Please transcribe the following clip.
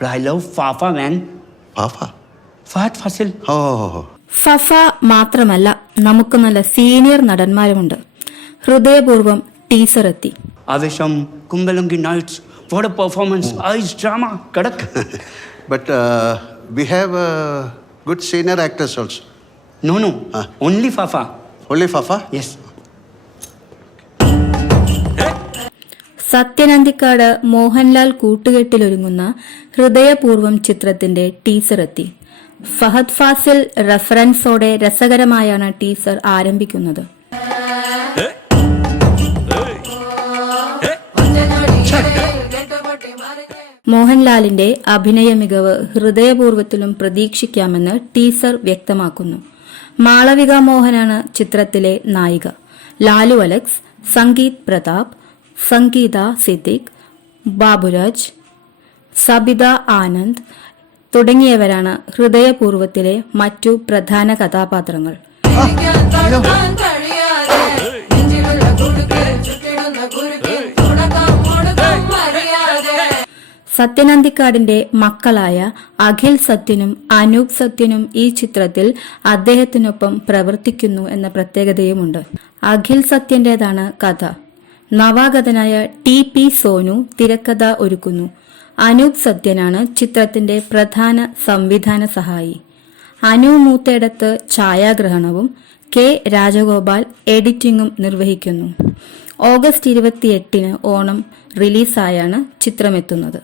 But I love Fafa, man. Fafa? Fahad Fasil. Oh. Faf മാത്രമല്ല, നമുക്ക് നല്ല senior നടന്മാരുമുണ്ട്. ഹൃദയപൂർവ്വം ടീസർ എത്തി. Avesham, Kumbalangi Nights. What a performance. Ice drama. Kadak. But we have good senior actors also. No. Only Fafa. Only Fafa? Yes. Sathyan Anthikad Mohanlal കൂട്ടുകെട്ടിലൊരുങ്ങുന്ന ഹൃദയപൂർവ്വം ചിത്രത്തിന്റെ teaser എത്തി. Fahad Fazil റെഫറൻസോടെ രസകരമായാണ് teaser ആരംഭിക്കുന്നത്. മോഹൻലാലിന്റെ അഭിനയ മികവ് ഹൃദയപൂർവ്വത്തിലും പ്രതീക്ഷിക്കാമെന്ന് ടീസർ വ്യക്തമാക്കുന്നു. മാളവിക മോഹനാണ് ചിത്രത്തിലെ നായിക. ലാലു അലക്സ്, സംഗീത് പ്രതാപ്, സംഗീത സിദ്ദിഖ്, ബാബുരാജ്, സബിത ആനന്ദ് തുടങ്ങിയവരാണ് ഹൃദയപൂർവ്വത്തിലെ മറ്റു പ്രധാന കഥാപാത്രങ്ങൾ. സത്യനന്ദിക്കാടിന്റെ മക്കളായ അഖിൽ സത്യനും അനൂപ് സത്യനും ഈ ചിത്രത്തിൽ അദ്ദേഹത്തിനൊപ്പം പ്രവർത്തിക്കുന്നു എന്ന പ്രത്യേകതയുമുണ്ട്. അഖിൽ സത്യന്റേതാണ് കഥ. നവാഗതനായ TP സോനു തിരക്കഥ ഒരുക്കുന്നു. അനൂപ് സത്യനാണ് ചിത്രത്തിന്റെ പ്രധാന സംവിധാന സഹായി. അനു മൂത്തേടത്ത് ഛായാഗ്രഹണവും K രാജഗോപാൽ എഡിറ്റിംഗും നിർവഹിക്കുന്നു. ഓഗസ്റ്റ് 28 ഓണം റിലീസായാണ് ചിത്രമെത്തുന്നത്.